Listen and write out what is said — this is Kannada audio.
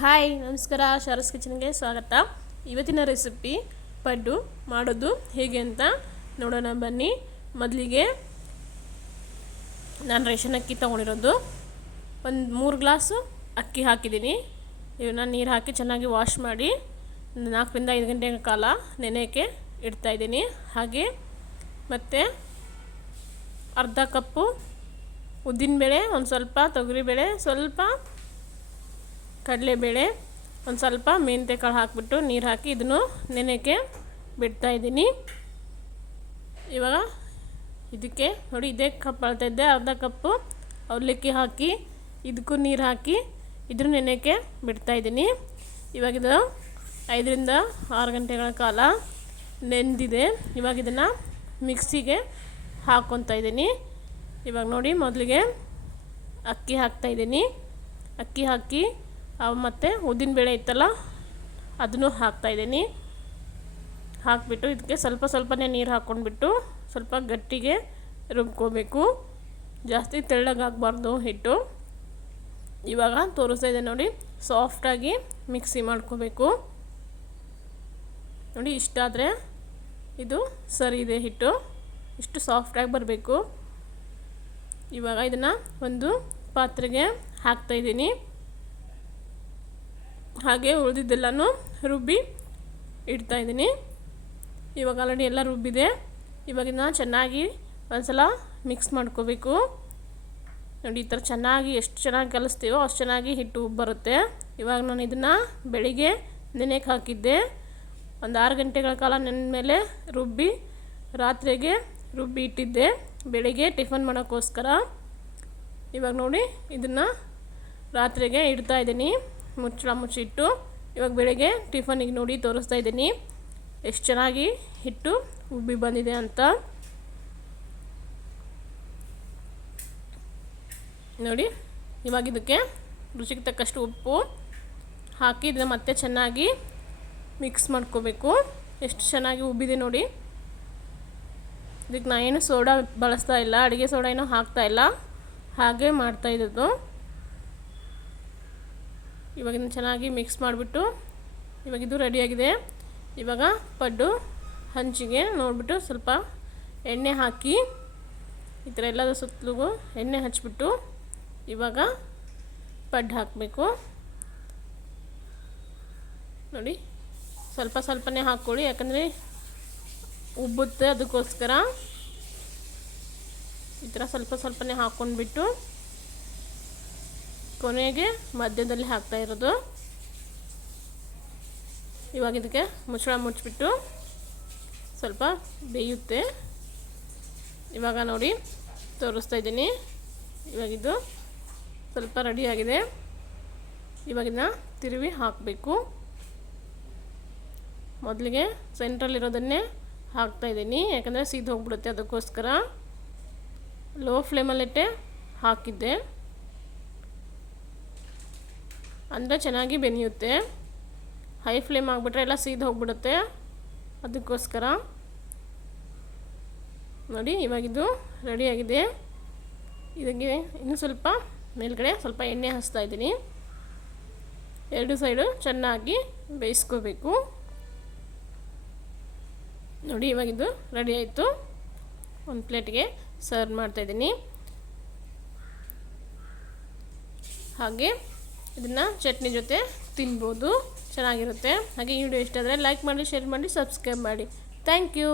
ಹಾಯ್ ನಮಸ್ಕಾರ, ಶಾರಸ್ ಕಿಚನ್ಗೆ ಸ್ವಾಗತ. ಇವತ್ತಿನ ರೆಸಿಪಿ ಪಡ್ಡು ಮಾಡೋದು ಹೇಗೆ ಅಂತ ನೋಡೋಣ ಬನ್ನಿ. ಮೊದಲಿಗೆ ನಾನು ರೇಷನ್ ಅಕ್ಕಿ ತೊಗೊಂಡಿರೋದು ಒಂದು 3 ಗ್ಲಾಸು ಅಕ್ಕಿ ಹಾಕಿದ್ದೀನಿ. ಇವನ್ನ ನೀರು ಹಾಕಿ ಚೆನ್ನಾಗಿ ವಾಶ್ ಮಾಡಿ 4 ರಿಂದ 5 ಗಂಟೆ ಕಾಲ ನೆನೆಯೋಕ್ಕೆ ಇಡ್ತಾಯಿದ್ದೀನಿ. ಹಾಗೆ ಮತ್ತು ಅರ್ಧ ಕಪ್ಪು ಉದ್ದಿನಬೇಳೆ, ಒಂದು ಸ್ವಲ್ಪ ತೊಗರಿಬೇಳೆ, ಸ್ವಲ್ಪ ಕಡಲೆಬೇಳೆ, ಒಂದು ಸ್ವಲ್ಪ ಮೆಂತ್ಯ ಕಾಳು ಹಾಕಿಬಿಟ್ಟು ನೀರು ಹಾಕಿ ಇದನ್ನು ನೆನೆಯೋಕ್ಕೆ ಬಿಡ್ತಾಯಿದ್ದೀನಿ. ಇವಾಗ ಇದಕ್ಕೆ ನೋಡಿ, ಇದೇ ಕಪ್ ಅಳ್ತಾಯಿದ್ದೆ, ಅರ್ಧ ಕಪ್ಪು ಅವಲಕ್ಕಿ ಹಾಕಿ ಇದಕ್ಕೂ ನೀರು ಹಾಕಿ ಇದ್ರ ನೆನೆಯೋಕ್ಕೆ ಬಿಡ್ತಾಯಿದ್ದೀನಿ. ಇವಾಗ ಇದು 5 ರಿಂದ 6 ಗಂಟೆಗಳ ಕಾಲ ನೆಂದಿದೆ. ಇವಾಗ ಇದನ್ನು ಮಿಕ್ಸಿಗೆ ಹಾಕ್ಕೊತಾ ಇದ್ದೀನಿ. ಇವಾಗ ನೋಡಿ, ಮೊದಲಿಗೆ ಅಕ್ಕಿ ಹಾಕ್ತಾಯಿದ್ದೀನಿ. ಅಕ್ಕಿ ಹಾಕಿ ಮತ್ತು ಉದ್ದಿನಬೇಳೆ ಇತ್ತಲ್ಲ ಅದನ್ನು ಹಾಕ್ತಾಯಿದ್ದೀನಿ. ಹಾಕಿಬಿಟ್ಟು ಇದಕ್ಕೆ ಸ್ವಲ್ಪನೇ ನೀರು ಹಾಕ್ಕೊಂಡ್ಬಿಟ್ಟು ಸ್ವಲ್ಪ ಗಟ್ಟಿಗೆ ರುಬ್ಕೋಬೇಕು. ಜಾಸ್ತಿ ತೆಳ್ಳಗಾಗಬಾರ್ದು ಹಿಟ್ಟು. ಇವಾಗ ತೋರಿಸ್ತಾ ಇದೆ ನೋಡಿ, ಸಾಫ್ಟಾಗಿ ಮಿಕ್ಸಿ ಮಾಡ್ಕೋಬೇಕು. ನೋಡಿ, ಇಷ್ಟಾದರೆ ಇದು ಸರಿ ಇದೆ. ಹಿಟ್ಟು ಇಷ್ಟು ಸಾಫ್ಟಾಗಿ ಬರಬೇಕು. ಇವಾಗ ಇದನ್ನು ಒಂದು ಪಾತ್ರೆಗೆ ಹಾಕ್ತಾಯಿದ್ದೀನಿ. ಹಾಗೆ ಉಳಿದಿದ್ದೆಲ್ಲನೂ ರುಬ್ಬಿ ಇಡ್ತಾಯಿದ್ದೀನಿ. ಇವಾಗ ಆಲ್ರೆಡಿ ಎಲ್ಲ ರುಬ್ಬಿದೆ. ಇವಾಗಿನ ಚೆನ್ನಾಗಿ ಒಂದ್ಸಲ ಮಿಕ್ಸ್ ಮಾಡ್ಕೋಬೇಕು. ನೋಡಿ, ಈ ಥರ ಚೆನ್ನಾಗಿ ಎಷ್ಟು ಚೆನ್ನಾಗಿ ಕಲಿಸ್ತೀವೋ ಅಷ್ಟು ಚೆನ್ನಾಗಿ ಹಿಟ್ಟು ಬರುತ್ತೆ. ಇವಾಗ ನಾನು ಇದನ್ನು ಬೆಳಿಗ್ಗೆ ನೆನೆಗೆ ಹಾಕಿದ್ದೆ. ಒಂದು 6 ಗಂಟೆಗಳ ಕಾಲ ನೆನೆದ ಮೇಲೆ ರುಬ್ಬಿ ರಾತ್ರಿಗೆ ರುಬ್ಬಿ ಇಟ್ಟಿದ್ದೆ, ಬೆಳಿಗ್ಗೆ ಟಿಫನ್ ಮಾಡೋಕ್ಕೋಸ್ಕರ. ಇವಾಗ ನೋಡಿ, ಇದನ್ನು ರಾತ್ರಿಗೆ ಇಡ್ತಾಯಿದ್ದೀನಿ ಮುಚ್ಚಳ ಮುಚ್ಚಿಟ್ಟು. ಇವಾಗ ಬೆಳಗ್ಗೆ ಟಿಫನಿಗೆ ನೋಡಿ ತೋರಿಸ್ತಾ ಇದ್ದೀನಿ ಎಷ್ಟು ಚೆನ್ನಾಗಿ ಹಿಟ್ಟು ಉಬ್ಬಿ ಬಂದಿದೆ ಅಂತ. ನೋಡಿ, ಇವಾಗ ಇದಕ್ಕೆ ರುಚಿಗೆ ತಕ್ಕಷ್ಟು ಉಪ್ಪು ಹಾಕಿ ಇದನ್ನು ಮತ್ತೆ ಚೆನ್ನಾಗಿ ಮಿಕ್ಸ್ ಮಾಡ್ಕೋಬೇಕು. ಎಷ್ಟು ಚೆನ್ನಾಗಿ ಉಬ್ಬಿದೆ ನೋಡಿ. ಇದಕ್ಕೆ ನಾನು ಏನು ಸೋಡಾ ಬಳಸ್ತಾ ಇಲ್ಲ, ಅಡುಗೆ ಸೋಡಾ ಏನೂ ಹಾಕ್ತಾ ಇಲ್ಲ, ಹಾಗೆ ಮಾಡ್ತಾ ಇದ್ದದ್ದು. ಇವಾಗ ಇದನ್ನು ಚೆನ್ನಾಗಿ ಮಿಕ್ಸ್ ಮಾಡಿಬಿಟ್ಟು ಇವಾಗ ಇದು ರೆಡಿಯಾಗಿದೆ. ಇವಾಗ ಪಡ್ಡು ಹಂಚಿಗೆ ನೋಡಿಬಿಟ್ಟು ಸ್ವಲ್ಪ ಎಣ್ಣೆ ಹಾಕಿ ಈ ಥರ ಎಲ್ಲದರ ಸುತ್ತಲೂ ಎಣ್ಣೆ ಹಚ್ಬಿಟ್ಟು ಇವಾಗ ಪಡ್ಡು ಹಾಕಬೇಕು. ನೋಡಿ, ಸ್ವಲ್ಪನೇ ಹಾಕ್ಕೊಳ್ಳಿ, ಯಾಕಂದರೆ ಉಬ್ಬುತ್ತೆ, ಅದಕ್ಕೋಸ್ಕರ ಈ ಥರ ಸ್ವಲ್ಪನೇ ಹಾಕ್ಕೊಂಡ್ಬಿಟ್ಟು ಕೊನೆಗೆ ಮಧ್ಯದಲ್ಲಿ ಹಾಕ್ತಾ ಇರೋದು. ಇವಾಗ ಇದಕ್ಕೆ ಮುಚ್ಚಳ ಮುಚ್ಚಿಬಿಟ್ಟು ಸ್ವಲ್ಪ ಬೇಯುತ್ತೆ. ಇವಾಗ ನೋಡಿ ತೋರಿಸ್ತಾ ಇದ್ದೀನಿ. ಇವಾಗಿದು ಸ್ವಲ್ಪ ರೆಡಿಯಾಗಿದೆ. ಇವಾಗಿನ ತಿರುವಿ ಹಾಕಬೇಕು. ಮೊದಲಿಗೆ ಸೆಂಟ್ರಲ್ಲಿರೋದನ್ನೇ ಹಾಕ್ತಾಯಿದ್ದೀನಿ, ಯಾಕಂದರೆ ಸೀದು ಹೋಗ್ಬಿಡುತ್ತೆ, ಅದಕ್ಕೋಸ್ಕರ ಲೋ ಫ್ಲೇಮಲ್ಲಿಟ್ಟೆ ಹಾಕಿದ್ದೆ, ಅಂದರೆ ಚೆನ್ನಾಗಿ ಬೆನೆಯುತ್ತೆ. ಹೈ ಫ್ಲೇಮ್ ಆಗಿಬಿಟ್ರೆ ಎಲ್ಲ ಸೀದು ಹೋಗ್ಬಿಡುತ್ತೆ, ಅದಕ್ಕೋಸ್ಕರ. ನೋಡಿ, ಇವಾಗಿದು ರೆಡಿಯಾಗಿದೆ. ಇದಕ್ಕೆ ಇನ್ನೂ ಸ್ವಲ್ಪ ಮೇಲ್ಗಡೆ ಸ್ವಲ್ಪ ಎಣ್ಣೆ ಹಚ್ತಾ ಇದ್ದೀನಿ. 2 ಸೈಡು ಚೆನ್ನಾಗಿ ಬೇಯಿಸ್ಕೋಬೇಕು. ನೋಡಿ, ಇವಾಗಿದು ರೆಡಿ ಆಯಿತು. ಒಂದು ಪ್ಲೇಟ್ಗೆ ಸರ್ವ್ ಮಾಡ್ತಾಯಿದ್ದೀನಿ. ಹಾಗೆ ಇದನ್ನು ಚಟ್ನಿ ಜೊತೆ ತಿನ್ಬೋದು, ಚೆನ್ನಾಗಿರುತ್ತೆ. ಹಾಗೆ ಈ ವಿಡಿಯೋ ಇಷ್ಟ ಆದರೆ ಲೈಕ್ ಮಾಡಿ, ಶೇರ್ ಮಾಡಿ, ಸಬ್ಸ್ಕ್ರೈಬ್ ಮಾಡಿ. Thank you.